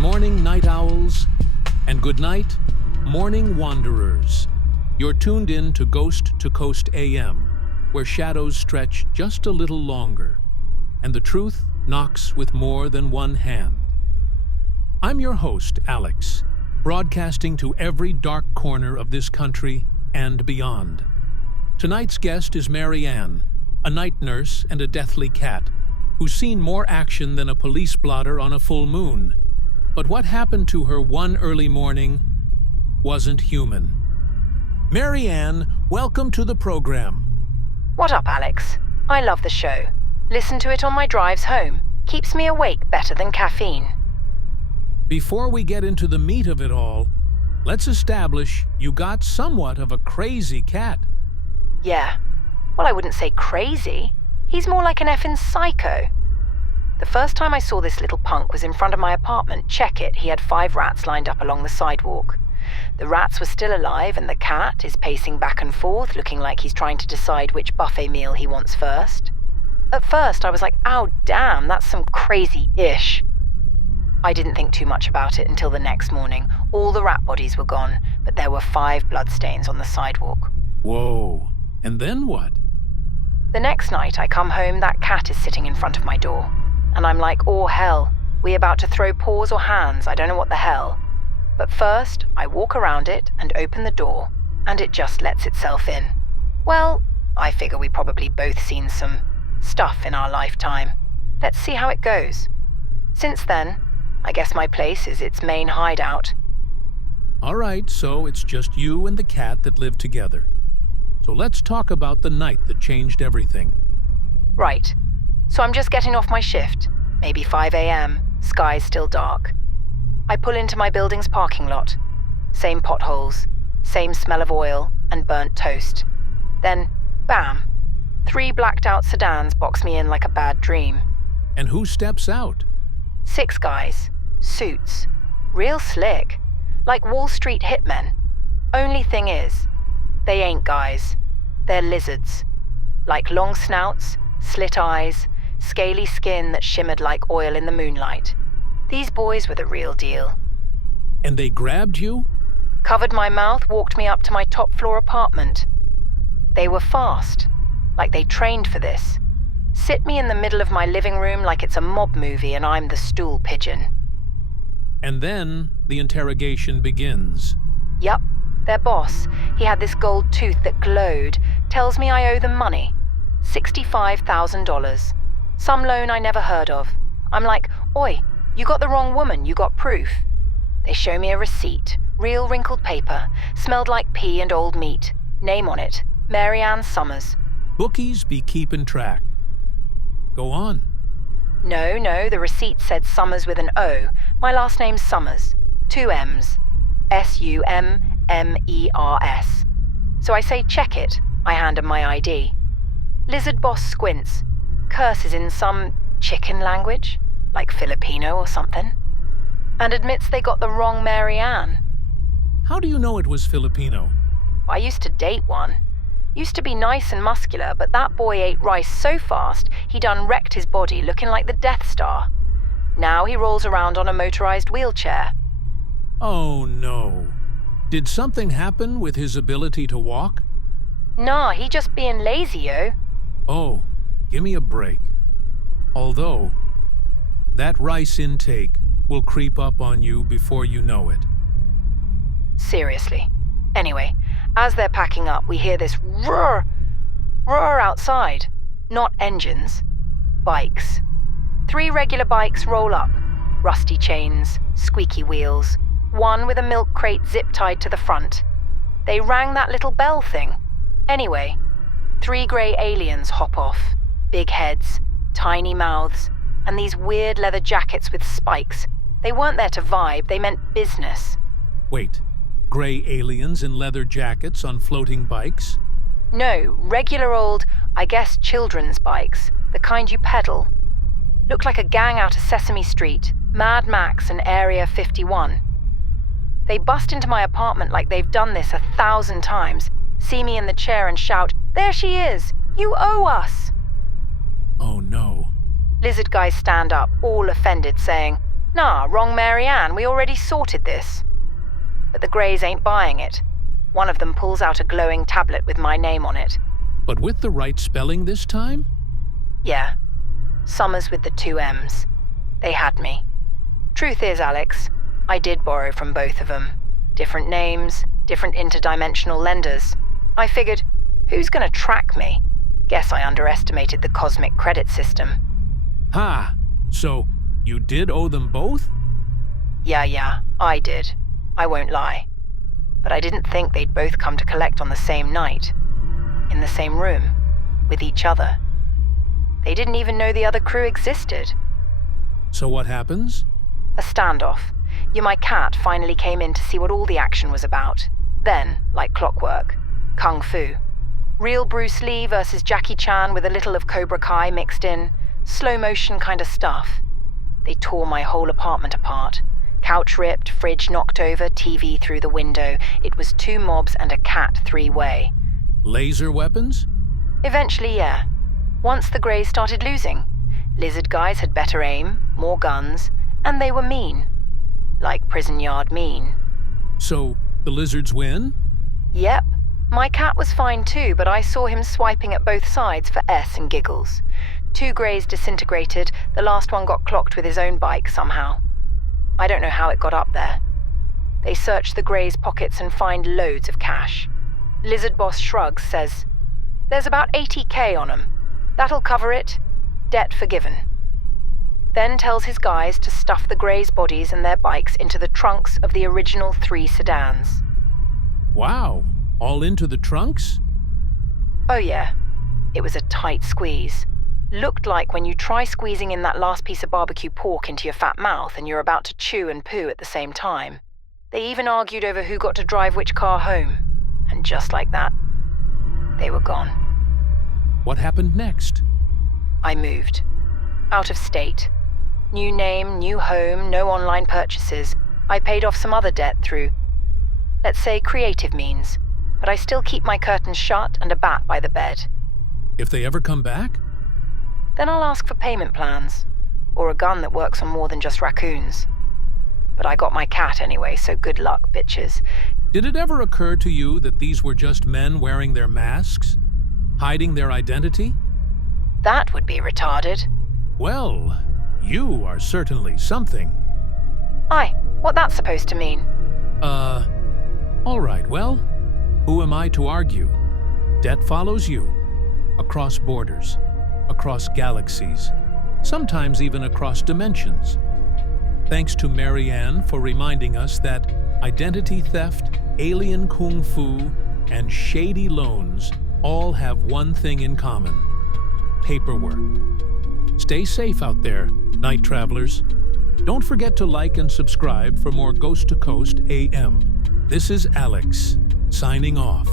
morning, night owls, and good night, morning wanderers. You're tuned in to Ghost to Coast AM, where shadows stretch just a little longer, and the truth knocks with more than one hand. I'm your host, Alex, broadcasting to every dark corner of this country and beyond. Tonight's guest is Mary Ann, a night nurse and a deathly cat, who's seen more action than a police blotter on a full moon. But what happened to her one early morning wasn't human. Mary Ann, welcome to the program. What up, Alex? I love the show. Listen to it on my drives home. Keeps me awake better than caffeine. Before we get into the meat of it all, let's establish you got somewhat of a crazy cat. Yeah. Well, I wouldn't say crazy. He's more like an effing psycho. The first time I saw this little punk was in front of my apartment. Check it, he had 5 rats lined up along the sidewalk. The rats were still alive and the cat is pacing back and forth, looking like he's trying to decide which buffet meal he wants first. At first I was like, oh damn, that's some crazy-ish. I didn't think too much about it until the next morning. All the rat bodies were gone, but there were 5 bloodstains on the sidewalk. Whoa, and then what? The next night I come home, that cat is sitting in front of my door. And I'm like, oh hell, we about to throw paws or hands, I don't know what the hell. But first, I walk around it and open the door, and it just lets itself in. Well, I figure we probably both seen some stuff in our lifetime. Let's see how it goes. Since then, I guess my place is its main hideout. All right, so it's just you and the cat that live together. So let's talk about the night that changed everything. Right. So I'm just getting off my shift, maybe 5 a.m., sky's still dark. I pull into my building's parking lot. Same potholes, same smell of oil and burnt toast. Then, bam, 3 blacked out sedans box me in like a bad dream. And who steps out? 6 guys, suits, real slick, like Wall Street hitmen. Only thing is, they ain't guys, they're lizards. Like long snouts, slit eyes, scaly skin that shimmered like oil in the moonlight. These boys were the real deal. And they grabbed you? Covered my mouth, walked me up to my top floor apartment. They were fast, like they trained for this. Sit me in the middle of my living room like it's a mob movie and I'm the stool pigeon. And then the interrogation begins. Yup, their boss, he had this gold tooth that glowed, tells me I owe them money. $65,000. Some loan I never heard of. I'm like, oi, you got the wrong woman, you got proof. They show me a receipt, real wrinkled paper, smelled like pee and old meat. Name on it, Mary Ann Summers. Bookies be keeping track. Go on. No, the receipt said Summers with an O. My last name's Summers. 2 M's. Summers. So I say, check it. I hand him my ID. Lizard boss squints, curses in some chicken language, like Filipino or something, and admits they got the wrong Mary Ann. How do you know it was Filipino? I used to date one. Used to be nice and muscular, but that boy ate rice so fast he done wrecked his body looking like the Death Star. Now he rolls around on a motorized wheelchair. Oh no. Did something happen with his ability to walk? Nah, he just being lazy, yo. Oh, give me a break. Although, that rice intake will creep up on you before you know it. Seriously. Anyway, as they're packing up, we hear this roar outside. Not engines, bikes. 3 regular bikes roll up. Rusty chains, squeaky wheels, one with a milk crate zip-tied to the front. They rang that little bell thing. Anyway, 3 grey aliens hop off. Big heads, tiny mouths, and these weird leather jackets with spikes. They weren't there to vibe, they meant business. Wait, grey aliens in leather jackets on floating bikes? No, regular old, I guess children's bikes, the kind you pedal. Looked like a gang out of Sesame Street, Mad Max and Area 51. They bust into my apartment like they've done this 1,000 times, see me in the chair and shout, "There she is! You owe us!" Oh no. Lizard guys stand up, all offended, saying, Nah, wrong Mary Ann, we already sorted this. But the Greys ain't buying it. One of them pulls out a glowing tablet with my name on it. But with the right spelling this time? Yeah. Summers with the 2 M's. They had me. Truth is, Alex, I did borrow from both of them. Different names, different interdimensional lenders. I figured, who's gonna track me? Guess I underestimated the cosmic credit system. Ha! So, you did owe them both? Yeah, I did. I won't lie. But I didn't think they'd both come to collect on the same night. In the same room. With each other. They didn't even know the other crew existed. So what happens? A standoff. You My Cat finally came in to see what all the action was about. Then, like clockwork, kung fu. Real Bruce Lee versus Jackie Chan with a little of Cobra Kai mixed in. Slow motion kind of stuff. They tore my whole apartment apart. Couch ripped, fridge knocked over, TV through the window. It was 2 mobs and a cat 3-way. Laser weapons? Eventually, yeah. Once the Greys started losing. Lizard guys had better aim, more guns, and they were mean. Like prison yard mean. So, the lizards win? Yep. My cat was fine too, but I saw him swiping at both sides for S and giggles. 2 Greys disintegrated, the last one got clocked with his own bike somehow. I don't know how it got up there. They search the Greys' pockets and find loads of cash. Lizard boss shrugs, says, "There's about 80K on 'em. That'll cover it. Debt forgiven." Then tells his guys to stuff the Greys' bodies and their bikes into the trunks of the original 3 sedans. Wow, all into the trunks? Oh yeah, it was a tight squeeze. Looked like when you try squeezing in that last piece of barbecue pork into your fat mouth and you're about to chew and poo at the same time. They even argued over who got to drive which car home. And just like that, they were gone. What happened next? I moved. Out of state. New name, new home, no online purchases. I paid off some other debt through, let's say, creative means. But I still keep my curtains shut and a bat by the bed. If they ever come back? Then I'll ask for payment plans. Or a gun that works on more than just raccoons. But I got my cat anyway, so good luck, bitches. Did it ever occur to you that these were just men wearing their masks? Hiding their identity? That would be retarded. Well, you are certainly something. Aye, what that's supposed to mean? All right, well, who am I to argue? Debt follows you. Across borders, across galaxies, sometimes even across dimensions. Thanks to Mary Ann for reminding us that identity theft, alien kung fu, and shady loans all have one thing in common: paperwork. Stay safe out there, night travelers. Don't forget to like and subscribe for more Ghost to Coast AM. This is Alex, signing off.